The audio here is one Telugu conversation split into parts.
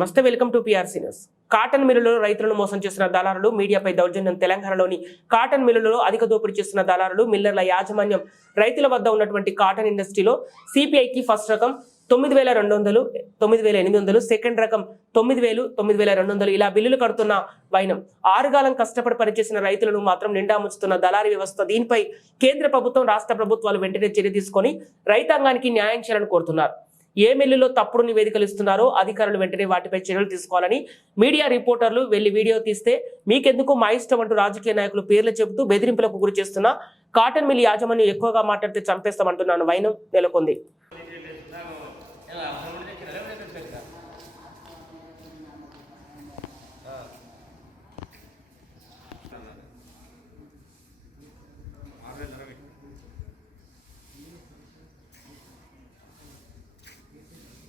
నమస్తే, welcome to PRC news. Cotton మిల్లులో రైతులను మోసం చేస్తున్న దళారులు, మీడియాపై దౌర్జన్యం. తెలంగాణలోని కాటన్ మిల్లులలో అధిక దోపిడీ చేస్తున్న దళారులు, మిల్లర్ల యాజమాన్యం రైతుల వద్ద ఉన్నటువంటి కాటన్ ఇండస్ట్రీలో సిపిఐకి ఫస్ట్ రకం 9,200, 9,800, సెకండ్ రకం 9,000, 9,200 ఇలా బిల్లులు కడుతున్న వైనం. ఆరుగాలం కష్టపడి పనిచేసిన రైతులను మాత్రం నిండా ముంచుతున్న దళారీ వ్యవస్థ. దీనిపై కేంద్ర ప్రభుత్వం, రాష్ట్ర ప్రభుత్వాలు వెంటనే చర్య తీసుకొని రైతాంగానికి న్యాయం చేయాలని కోరుతున్నారు. ఏ మిల్లులో తప్పుడు నివేదికలు ఇస్తున్నారో అధికారులు వెంటనే వాటిపై చర్యలు తీసుకోవాలని, మీడియా రిపోర్టర్లు వెళ్లి వీడియో తీస్తే మీకెందుకు, మా ఇష్టం అంటూ రాజకీయ నాయకులు పేర్లు చెబుతూ బెదిరింపులకు గురి చేస్తున్న కాటన్ మిల్ యాజమాన్యం ఎక్కువగా మాట్లాడితే చంపేస్తామంటున్నాను వైనం నెలకొంది.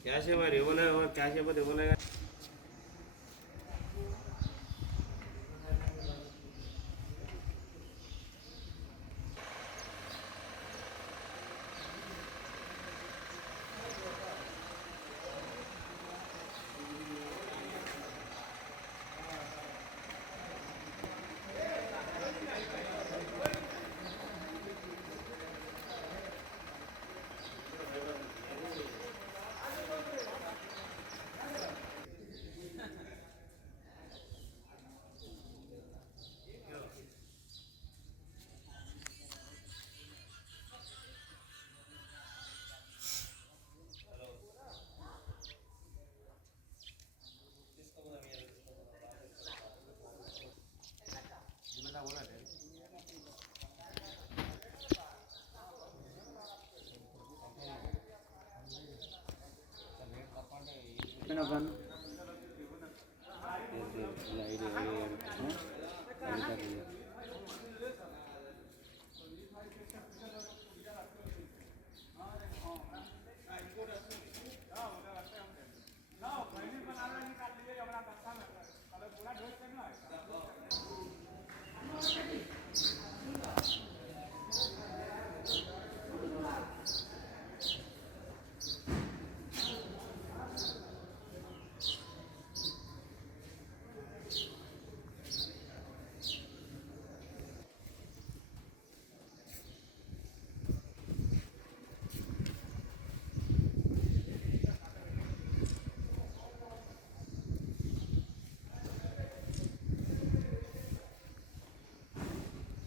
कैश है भाई बोले और कैश है बोलेगा Kan